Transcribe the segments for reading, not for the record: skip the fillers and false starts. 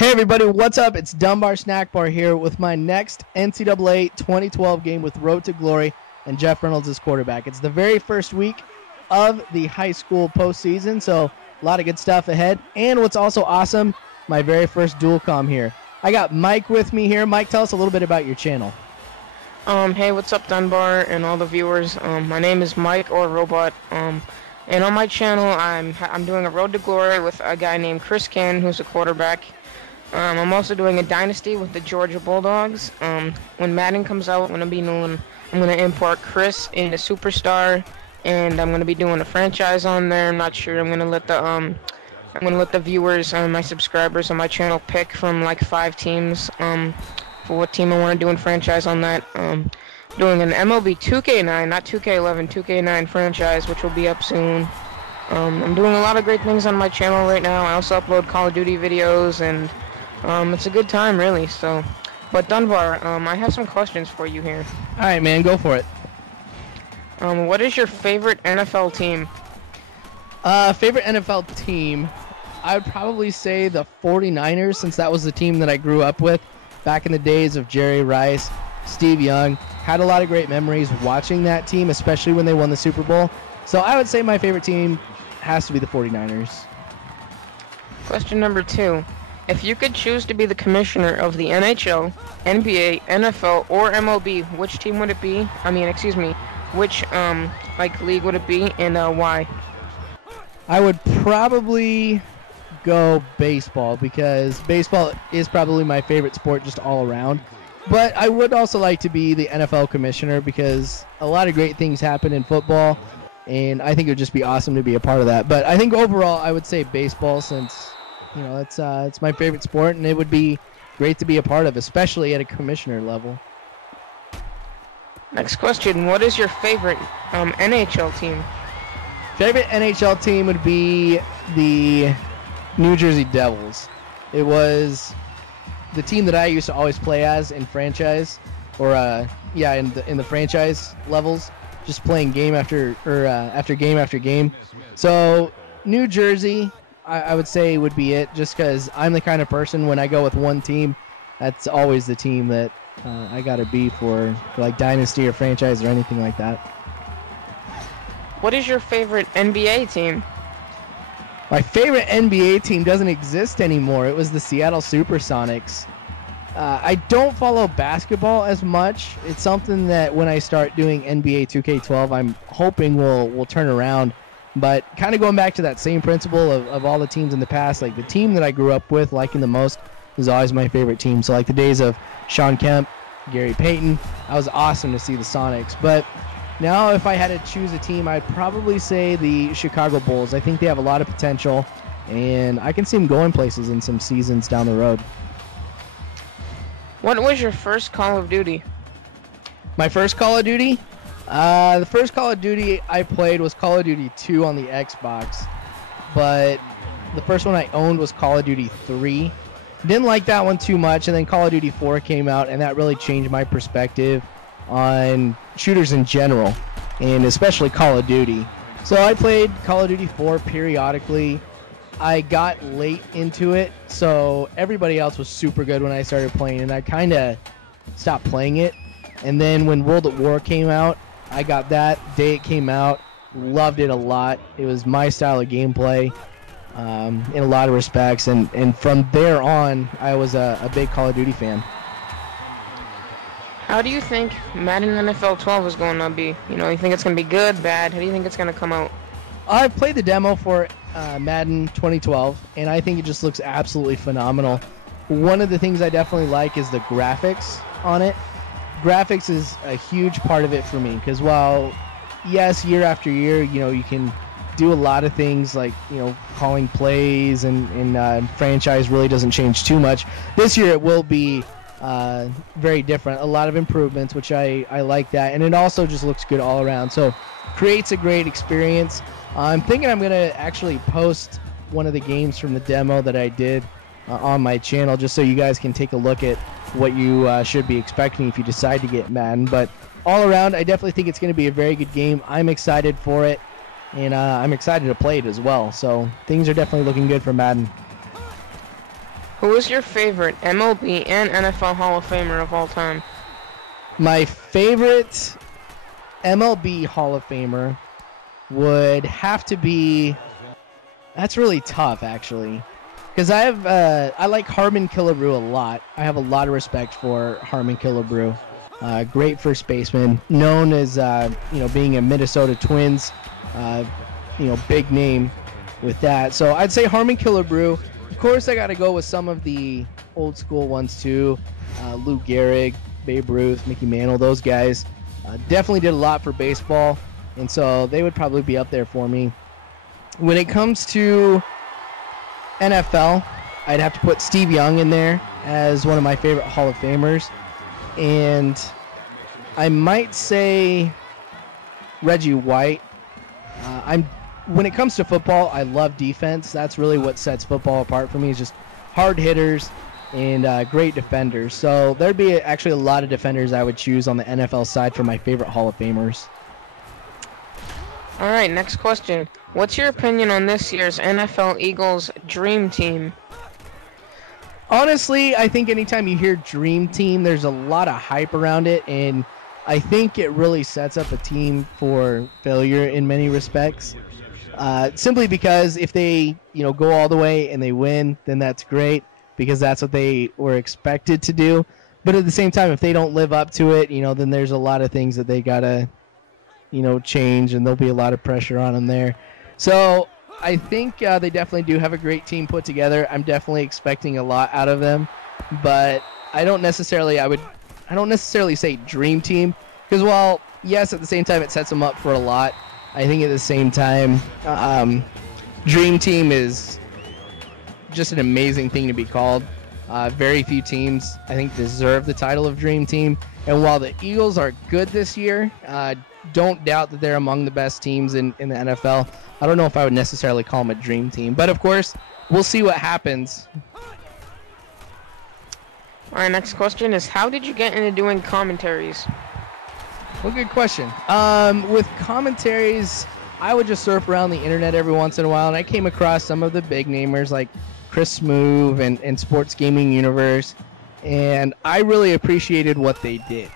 Hey everybody, what's up? It's Dunbar Snack Bar here with my next NCAA 2012 game with Road to Glory and Jeff Reynolds as quarterback. It's the very first week of the high school postseason, so a lot of good stuff ahead. And what's also awesome, my very first dual comm here. I got Mike with me here. Mike, tell us a little bit about your channel. Hey, what's up, Dunbar and all the viewers? My name is Mike or Robot. And on my channel, I'm doing a Road to Glory with a guy named Chris Cannon, who's a quarterback. I'm also doing a Dynasty with the Georgia Bulldogs. When Madden comes out, I'm gonna import Chris into Superstar, and I'm gonna be doing a franchise on there. I'm not sure. I'm gonna let the viewers and my subscribers on my channel pick from like 5 teams for what team I want to do in franchise on that. Doing an MLB 2K9, not 2K11, 2K9 franchise, which will be up soon. I'm doing a lot of great things on my channel right now. I also upload Call of Duty videos, and it's a good time, really. So, but Dunbar, I have some questions for you here. All right, man, go for it. What is your favorite NFL team? Favorite NFL team, I would probably say the 49ers, since that was the team that I grew up with back in the days of Jerry Rice, Steve Young. Had a lot of great memories watching that team, especially when they won the Super Bowl. So I would say my favorite team has to be the 49ers. Question number 2. If you could choose to be the commissioner of the NHL, NBA, NFL, or MLB, which team would it be? Which league would it be, and why? I would probably go baseball, because baseball is probably my favorite sport just all around. But I would also like to be the NFL commissioner, because a lot of great things happen in football, and I think it would just be awesome to be a part of that. But I think overall I would say baseball, since it's my favorite sport, and it would be great to be a part of, especially at a commissioner level. Next question. What is your favorite NHL team? Favorite NHL team would be the New Jersey Devils. It was the team that I used to always play as in franchise, or in the franchise levels, just playing game after game after game. So New Jersey, I would say, would be it, just because I'm the kind of person, when I go with one team, that's always the team that I gotta be for like Dynasty or franchise or anything like that. What is your favorite NBA team? My favorite NBA team doesn't exist anymore. It was the Seattle Supersonics. I don't follow basketball as much. It's something that when I start doing NBA 2K12, I'm hoping will turn around. But kind of going back to that same principle of all the teams in the past, like the team that I grew up with liking the most is always my favorite team. So like the days of Sean Kemp, Gary Payton, that was awesome to see the Sonics. But now if I had to choose a team, I'd probably say the Chicago Bulls. I think they have a lot of potential, and I can see them going places in some seasons down the road. What was your first Call of Duty? My first Call of Duty? The first Call of Duty I played was Call of Duty 2 on the Xbox, but the first one I owned was Call of Duty 3. Didn't like that one too much, and then Call of Duty 4 came out, and that really changed my perspective on shooters in general, and especially Call of Duty. So I played Call of Duty 4 periodically. I got late into it, so everybody else was super good when I started playing, and I kind of stopped playing it. And then when World at War came out, I got that day it came out, loved it a lot. It was my style of gameplay in a lot of respects, and from there on, I was a big Call of Duty fan. How do you think Madden NFL 12 is going to be? You think it's going to be good, bad? How do you think it's going to come out? I played the demo for Madden 2012, and I think it just looks absolutely phenomenal. One of the things I definitely like is the graphics on it. Graphics is a huge part of it for me, because while, yes, year after year, you can do a lot of things like, calling plays and franchise really doesn't change too much. This year it will be very different. A lot of improvements, which I like that, and it also just looks good all around. So creates a great experience. I'm thinking I'm going to actually post one of the games from the demo that I did on my channel, just so you guys can take a look at what you should be expecting if you decide to get Madden. But all around, I definitely think it's going to be a very good game. I'm excited for it, and I'm excited to play it as well. So things are definitely looking good for Madden. Who is your favorite MLB and NFL Hall of Famer of all time? My favorite MLB Hall of Famer would have to be. That's really tough, actually, because I like Harmon Killebrew a lot. I have a lot of respect for Harmon Killebrew. Great first baseman, known as being a Minnesota Twins, big name with that. So I'd say Harmon Killebrew. Of course, I got to go with some of the old school ones too. Lou Gehrig, Babe Ruth, Mickey Mantle, those guys definitely did a lot for baseball, and so they would probably be up there for me. When it comes to NFL, I'd have to put Steve Young in there as one of my favorite Hall of Famers, and I might say Reggie White. When it comes to football, I love defense. That's really what sets football apart for me, is just hard hitters and great defenders. So there'd be actually a lot of defenders I would choose on the NFL side for my favorite Hall of Famers. All right, next question. What's your opinion on this year's NFL Eagles Dream Team? Honestly, I think anytime you hear Dream Team, there's a lot of hype around it, and I think it really sets up a team for failure in many respects. Simply because if they, go all the way and they win, then that's great, because that's what they were expected to do. But at the same time, if they don't live up to it, then there's a lot of things that they gotta, change, and there'll be a lot of pressure on them there. So I think they definitely do have a great team put together. I'm definitely expecting a lot out of them, but I don't necessarily say dream team, because while yes, at the same time it sets them up for a lot, I think at the same time, dream team is just an amazing thing to be called. Very few teams, I think, deserve the title of dream team. And while the Eagles are good this year, don't doubt that they're among the best teams in the NFL. I don't know if I would necessarily call them a dream team, but of course, we'll see what happens. All right, next question is, how did you get into doing commentaries? Well, good question. With commentaries, I would just surf around the internet every once in a while, and I came across some of the big namers like Chris Smoove and Sports Gaming Universe, and I really appreciated what they did.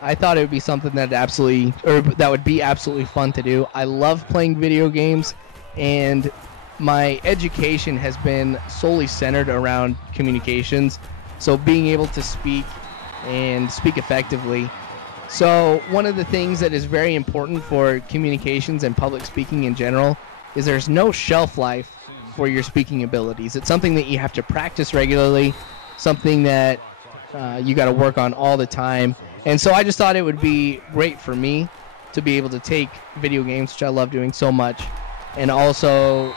I thought it would be something that would be absolutely fun to do. I love playing video games, and my education has been solely centered around communications, so being able to speak and speak effectively. So one of the things that is very important for communications and public speaking in general is there's no shelf life for your speaking abilities. It's something that you have to practice regularly, something that you got to work on all the time. And so I just thought it would be great for me to be able to take video games, which I love doing so much, and also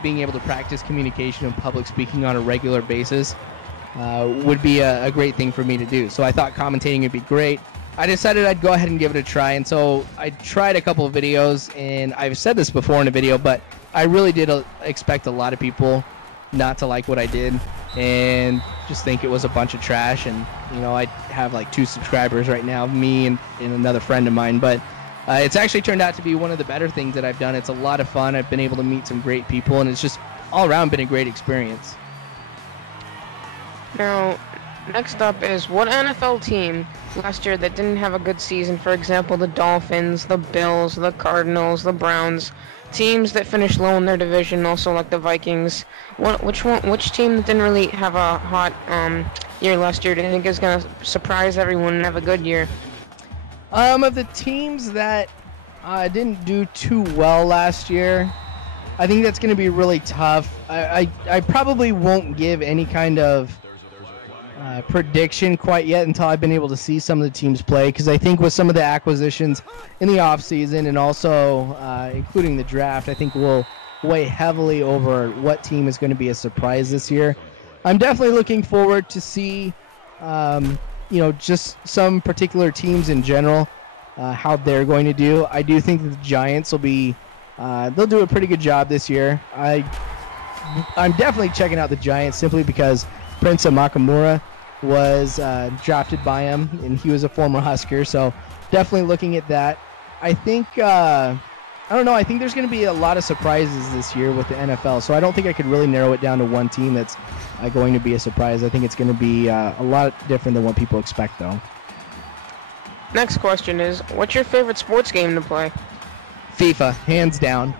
being able to practice communication and public speaking on a regular basis would be a great thing for me to do. So I thought commentating would be great. I decided I'd go ahead and give it a try, and so I tried a couple of videos, and I've said this before in a video, but I really did expect a lot of people not to like what I did and just think it was a bunch of trash. And I have like 2 subscribers right now, me and another friend of mine, but it's actually turned out to be one of the better things that I've done. It's a lot of fun. I've been able to meet some great people, and it's just all around been a great experience. Now, next up is, what NFL team last year that didn't have a good season, for example, the Dolphins, the Bills, the Cardinals, the Browns, teams that finished low in their division, also like the Vikings, which team that didn't really have a hot year last year do you think is going to surprise everyone and have a good year? Of the teams that didn't do too well last year, I think that's going to be really tough. I probably won't give any kind of prediction quite yet until I've been able to see some of the teams play, because I think with some of the acquisitions in the offseason and also including the draft, I think we'll weigh heavily over what team is going to be a surprise this year. I'm definitely looking forward to see just some particular teams in general, how they're going to do. I do think that the Giants will be they'll do a pretty good job this year. I'm definitely checking out the Giants simply because Prince Makamura was drafted by him, and he was a former Husker, so definitely looking at that. I think I don't know. I think there's going to be a lot of surprises this year with the NFL, so I don't think I could really narrow it down to one team that's going to be a surprise. I think it's going to be a lot different than what people expect, though. Next question is, what's your favorite sports game to play? FIFA, hands down.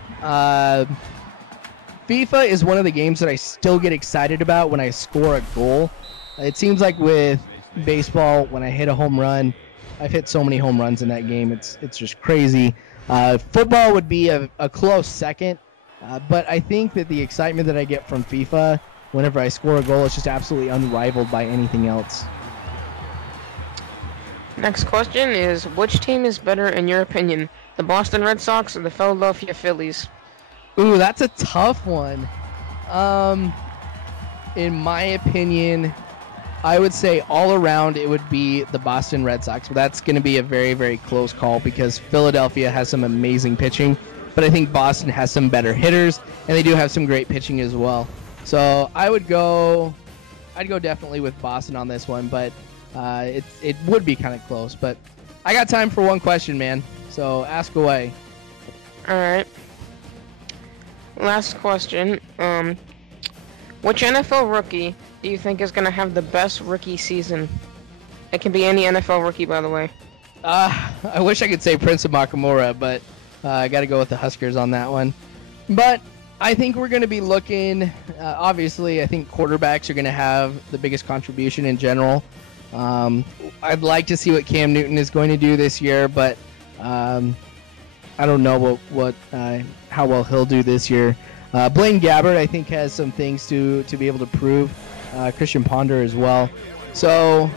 FIFA is one of the games that I still get excited about when I score a goal. It seems like with baseball, when I hit a home run, I've hit so many home runs in that game. It's just crazy. Football would be a close second, but I think that the excitement that I get from FIFA whenever I score a goal is just absolutely unrivaled by anything else. Next question is, which team is better in your opinion, the Boston Red Sox or the Philadelphia Phillies? Ooh, that's a tough one. In my opinion, I would say all around it would be the Boston Red Sox, but that's going to be a very, very close call because Philadelphia has some amazing pitching, but I think Boston has some better hitters, and they do have some great pitching as well. So I'd go definitely with Boston on this one, but it would be kind of close. But I got time for one question, man, so ask away. All right. Last question. Which NFL rookie do you think is going to have the best rookie season? It can be any NFL rookie, by the way. I wish I could say Prince of Makamura, but I got to go with the Huskers on that one. But I think we're going to be looking, obviously, I think quarterbacks are going to have the biggest contribution in general. I'd like to see what Cam Newton is going to do this year, but I don't know how well he'll do this year. Blaine Gabbert, I think, has some things to be able to prove. Christian Ponder as well. So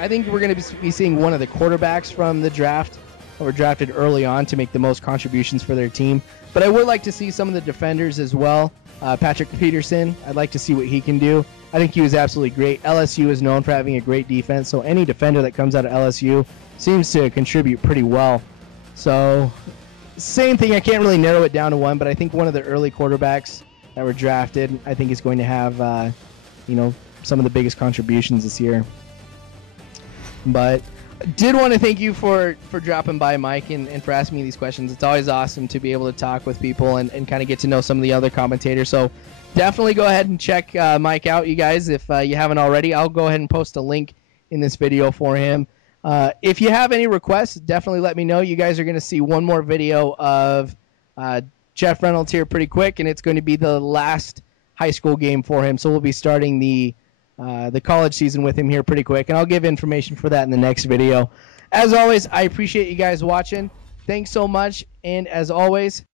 I think we're going to be seeing one of the quarterbacks from the draft that were drafted early on to make the most contributions for their team. But I would like to see some of the defenders as well. Patrick Peterson, I'd like to see what he can do. I think he was absolutely great. LSU is known for having a great defense, so any defender that comes out of LSU seems to contribute pretty well. So same thing, I can't really narrow it down to one, but I think one of the early quarterbacks that were drafted, I think is going to have, some of the biggest contributions this year. But did want to thank you for dropping by, Mike, and for asking me these questions. It's always awesome to be able to talk with people and kind of get to know some of the other commentators. So definitely go ahead and check Mike out, you guys, if you haven't already. I'll go ahead and post a link in this video for him. If you have any requests, definitely let me know. You guys are going to see one more video of Jeff Reynolds here pretty quick, and it's going to be the last high school game for him. So we'll be starting the college season with him here pretty quick, and I'll give information for that in the next video. As always, I appreciate you guys watching. Thanks so much, and as always,